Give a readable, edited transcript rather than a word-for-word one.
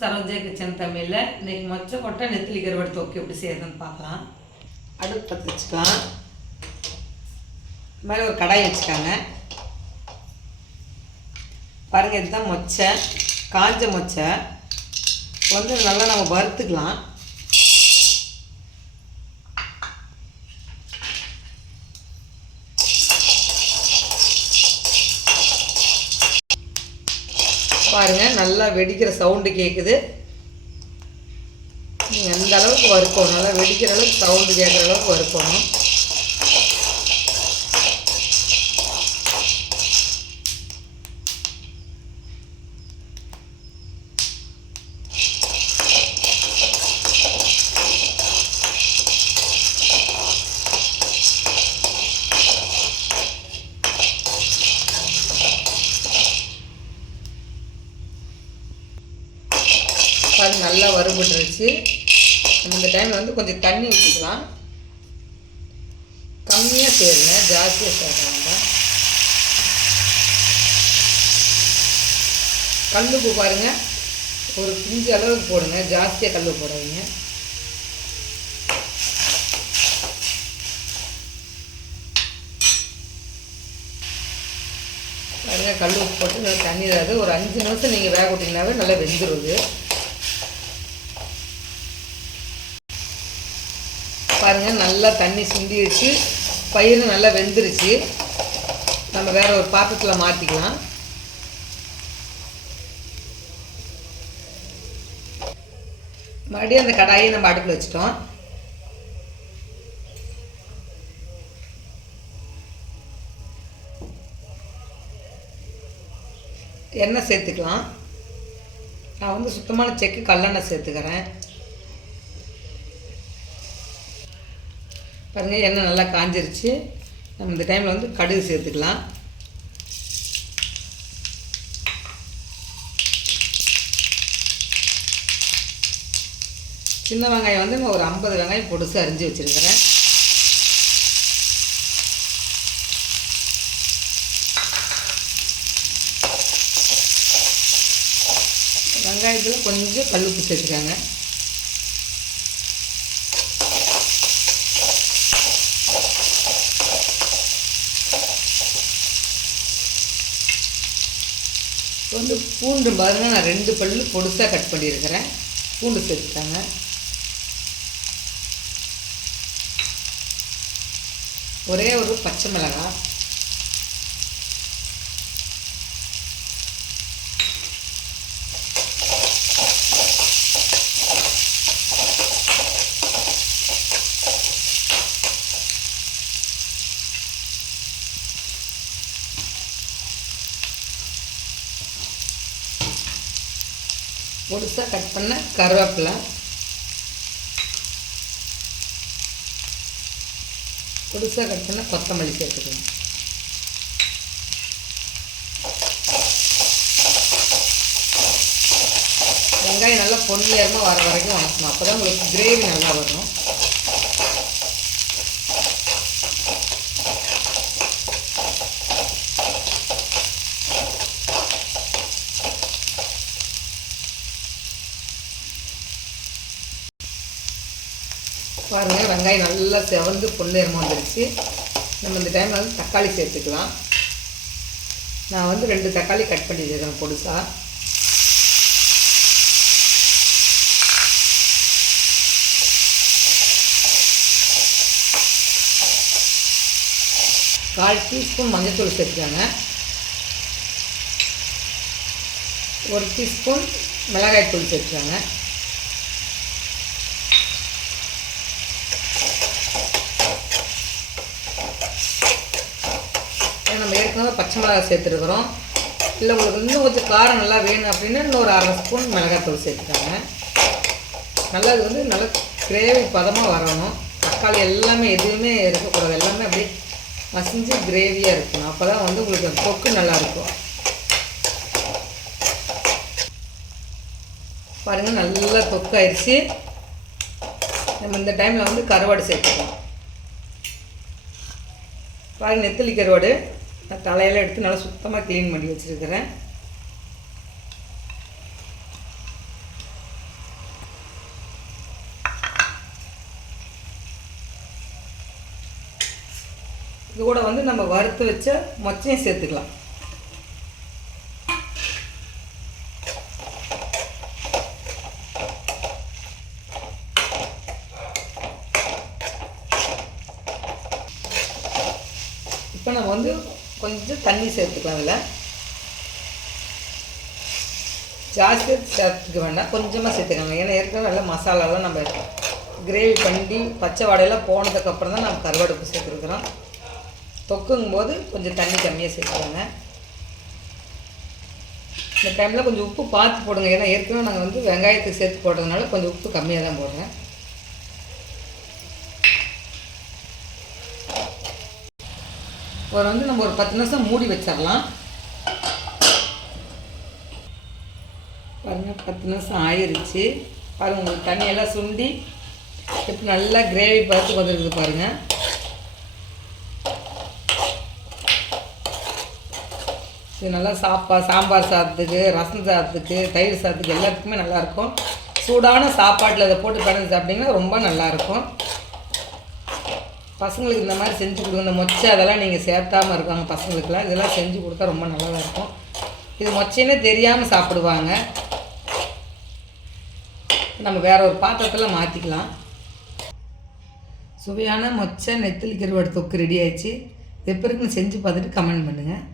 Saroja kitchen தமிழில் இன்றைக்கி மொச்சை கொட்டை நெத்திலி கருவாடு தொக்கு எப்படி செய்யறதுன்னு பார்க்கலாம். அடுப்பு பற்ற வச்சுக்கலாம். இது மாதிரி ஒரு கடாய் வச்சுக்காங்க. பாருங்கள், இதுதான் மொச்சை, காஞ்ச மொச்சை வந்து நல்லா நம்ம வறுத்துக்கலாம். பாருங்கள், நல்லா வெடிக்கிற சவுண்டு கேட்குது. நீங்கள் அந்த அளவுக்கு வறுக்கணும், நல்லா வெடிக்கிற அளவுக்கு சவுண்டு கேட்குற அளவுக்கு வறுக்கணும். பாருங்கள், நல்லா வறுபட்டுருச்சு. இந்த டைமில் வந்து கொஞ்சம் தண்ணி ஊற்றிக்கலாம். கம்மியாக சேருங்க, ஜாஸ்தியாக சேர்க்க வேண்டாம். கல்லுப்பு பாருங்கள், ஒரு பிஞ்சு அளவுக்கு போடுங்க, ஜாஸ்தியாக கல் போடாதீங்க. பாருங்கள், கல் உப்பு போட்டு நல்லா தண்ணி இல்லாது ஒரு 5 நிமிஷம் நீங்கள் வேக விட்டிங்கனாவே நல்லா வெந்துடுது. பாருங்கள், நல்லா தண்ணி சுண்டிடுச்சு, பயிர் நல்லா வெந்துருச்சு. நம்ம வேறு ஒரு பாத்திரத்தில் மாற்றிக்கலாம். மறுபடியும் அந்த கடாயை நம்ம அடுப்பில் வச்சுட்டோம். எண்ணெய் சேர்த்துக்கலாம். நான் வந்து சுத்தமான செக்கு கல்லெண்ணெய் சேர்த்துக்கிறேன். பாருங்கள், எண்ணெய் நல்லா காஞ்சிருச்சு. நம்ம இந்த டைமில் வந்து கடுகு சேர்த்துக்கலாம். சின்ன வெங்காயம் வந்து நான் ஒரு 50 வெங்காயம் பொடுசு அரிஞ்சு வச்சுருக்கிறேன். வெங்காயத்தில் கொஞ்சம் கல்லுப்பு சேர்த்துக்காங்க. வந்து பூண்டு பாருங்கள், நான் 2 பல்லு பொடுசாக கட் பண்ணியிருக்கிறேன். பூண்டு சேர்த்துட்டாங்க. ஒரே ஒரு பச்சை மிளகாய், பொடுசாக கட் பண்ண கருவேப்பிலை, பொடுசாக கட் பண்ண கொத்தமல்லி சேர்த்துக்கலாம். வெங்காயம் நல்லா பொன்னிறமாக வர வரைக்கும் வணக்கணும். அப்போ தான் உங்களுக்கு கிரேவி நல்லா வரும். பாருங்கள், வெங்காயம் நல்லா செவந்து பொன்னிறமாக வந்துருச்சு. நம்ம இந்த டைமில் வந்து தக்காளி சேர்த்துக்கலாம். நான் வந்து 2 தக்காளி கட் பண்ணி வச்சுருக்கேன் பொடுசாக. கால் டீஸ்பூன் மஞ்சள்தூள் சேர்த்துக்கோங்க. 1 டீஸ்பூன் மிளகாய் தூள் சேர்த்துக்கோங்க. நம்ம ஏற்கனவே பச்சை மிளகாய் சேர்த்துருக்குறோம். இல்லை உங்களுக்கு இன்னும் கொஞ்சம் காரம் நல்லா வேணும் அப்படின்னா இன்னொரு 1/2 ஸ்பூன் மிளகாய்த்தூள் சேர்த்துக்காங்க. நல்லா இது வந்து நல்லா கிரேவி பதமாக வரணும். தக்காளி எல்லாமே எதுவுமே இருக்கக்கூடாது, எல்லாமே அப்படியே மசிஞ்சு கிரேவியாக இருக்கணும். அப்போ தான் வந்து உங்களுக்கு தொக்கு நல்லாயிருக்கும். பாருங்கள், நல்லா தொக்காயிடுச்சு. நம்ம இந்த டைமில் வந்து கருவாடு சேர்த்துக்கலாம். பாருங்கள், நெத்திலி கருவாடு நான் தலையெல்லாம் எடுத்து நல்லா சுத்தமாக க்ளீன் பண்ணி வச்சுருக்கிறேன். இது கூட வந்து நம்ம வறுத்து வச்ச மொச்சையும் சேர்த்துக்கலாம். இப்போ நம்ம வந்து கொஞ்சம் தண்ணி சேர்த்துக்கலாம். அதில் ஜாஸ்தி சேர்த்துக்க வேண்டாம், கொஞ்சமாக சேர்த்துக்கோங்க. ஏன்னா ஏற்கனவே நல்லா மசாலாலாம் நம்ம கிரேவி பண்ணி பச்சை வாடையெல்லாம் போனதுக்கப்புறம் தான் நம்ம கருவாடுப்பு சேர்த்துருக்குறோம். தொக்குங்கும் போது கொஞ்சம் தண்ணி கம்மியாக சேர்த்துக்கோங்க. இந்த டைமில் கொஞ்சம் உப்பு பார்த்து போடுங்க. ஏன்னா ஏற்கனவே நாங்கள் வந்து வெங்காயத்துக்கு சேர்த்து போடுறதுனால கொஞ்சம் உப்பு கம்மியாக தான் போடுறேன். வந்து நம்ம ஒரு 10 நிமிஷம் மூடி வச்சிடலாம். பாருங்கள் 10 நிமிஷம் ஆயிடுச்சு. பாருங்கள் உங்களுக்கு தண்ணியெல்லாம் சுண்டி இப்போ நல்லா கிரேவி பார்த்து வந்துருக்குது பாருங்கள். இது நல்லா சாம்பார் சாதத்துக்கு, ரசம் சாதத்துக்கு, தயிர் சாதத்துக்கு எல்லாத்துக்குமே நல்லாயிருக்கும். சூடான சாப்பாட்டில் அதை போட்டு கலந்து சாப்பிட்டிங்கன்னா ரொம்ப நல்லாயிருக்கும். பசங்களுக்கு இந்த மாதிரி செஞ்சு கொடுங்க. இந்த மொச்சை அதெல்லாம் நீங்கள் சேர்த்தாமல் இருக்காங்க பசங்களுக்கெல்லாம், இதெல்லாம் செஞ்சு கொடுத்தா ரொம்ப நல்லா தான் இருக்கும். இது மொச்சைன்னே தெரியாமல் சாப்பிடுவாங்க. நம்ம வேறு ஒரு பாத்திரத்தில் மாற்றிக்கலாம். சுவையான மொச்சை நெத்திலி கருவாடு தொக்கு ரெடி ஆயிடுச்சு. எப்போ இருக்குன்னு செஞ்சு பார்த்துட்டு கமெண்ட் பண்ணுங்கள்.